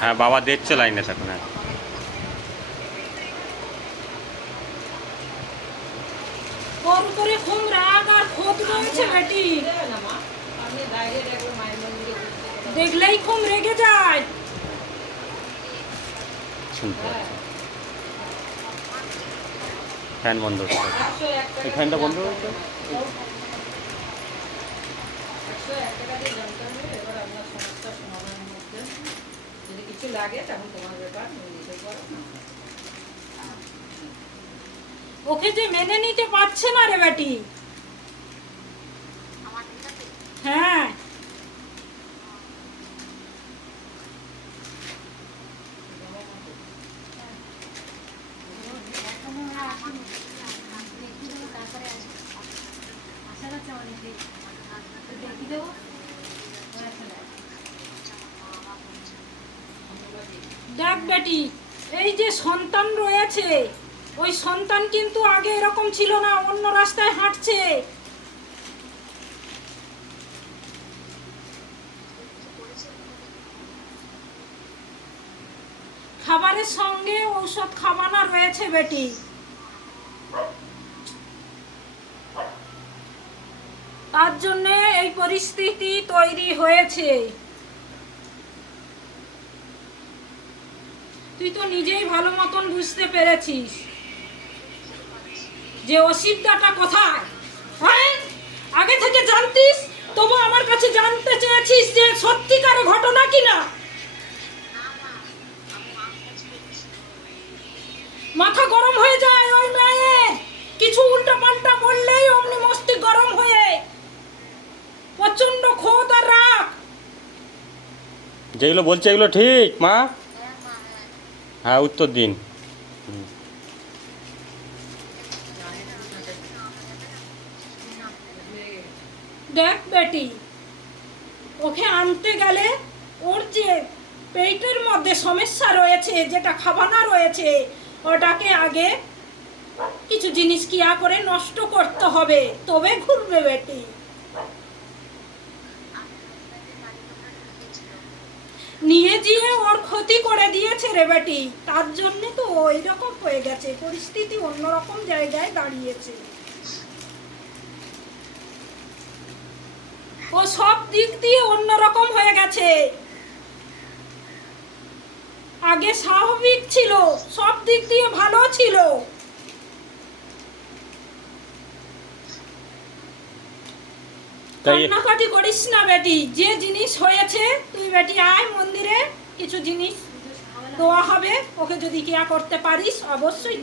হ্যাঁ বাবা দেখছে লাইনে থাকুন। হ্যাঁ ওর উপরে খুব রাগ আর খোদ রয়েছে বেটি, দেখলেই খুব রেগে যায়। শুনতে পাচ্ছি। ফ্যান বন্ধ হচ্ছে, এই ফ্যানটা বন্ধ হচ্ছে। ওকে যে মেনে নিতে পারছে না রে বেটি। হ্যাঁ দেখ বেটি, এই যে সন্তান রয়েছে, ওই সন্তান কিন্তু আগে এরকম ছিল না, অন্য রাস্তায় হাঁটছে। খাবারের সঙ্গে ঔষধ খাওয়ানো রয়েছে বেটি। তার জন্য এই পরিস্থিতি তৈরি হয়েছে। তুই তো নিজেই ভালো মতন বুঝতে পেরেছিস যে অসিদ্ধাটা কোথায়। হ্যাঁ আগে থেকে জানতিস, তবু আমার কাছে জানতে চেয়েছিস যে সত্যিকার ঘটনা কিনা। মাথা গরম হয়ে যায় ওই মেয়ের, কিছু উল্টা পাল্টা বললেই অমনি মস্তি গরম হয়ে প্রচন্ড খোদ আর রাগ। যেগুলো বলছে এগুলো ঠিক মা? হ্যাঁ উত্তর দিন। দেখ বেটি, ওকে আনতে গেলে ওর যে পেটের মধ্যে সমস্যা রয়েছে, যেটা খাবানা রয়েছে, ওটাকে আগে কিছু জিনিস কিয়া করে নষ্ট করতে হবে, তবে ঘুরবে বেটি। নিয়ে গিয়ে ওর ক্ষতি করে দিয়েছে রে বেটি, তার জন্যে তো ওই রকম হয়ে গেছে, পরিস্থিতি অন্যরকম জায়গায় দাঁড়িয়েছে। ও সব দিক দিয়ে অন্যরকম হয়ে গেছে। আগে স্বাভাবিক ছিল, সব দিক দিয়ে ভালো ছিল। কান্নাকাটি করিস না বেটি, যে জিনিস হয়েছে তুই বেটি আয় মন্দিরে, কিছু জিনিস দেওয়া হবে, ওকে যদি কেয়া করতে পারিস অবশ্যই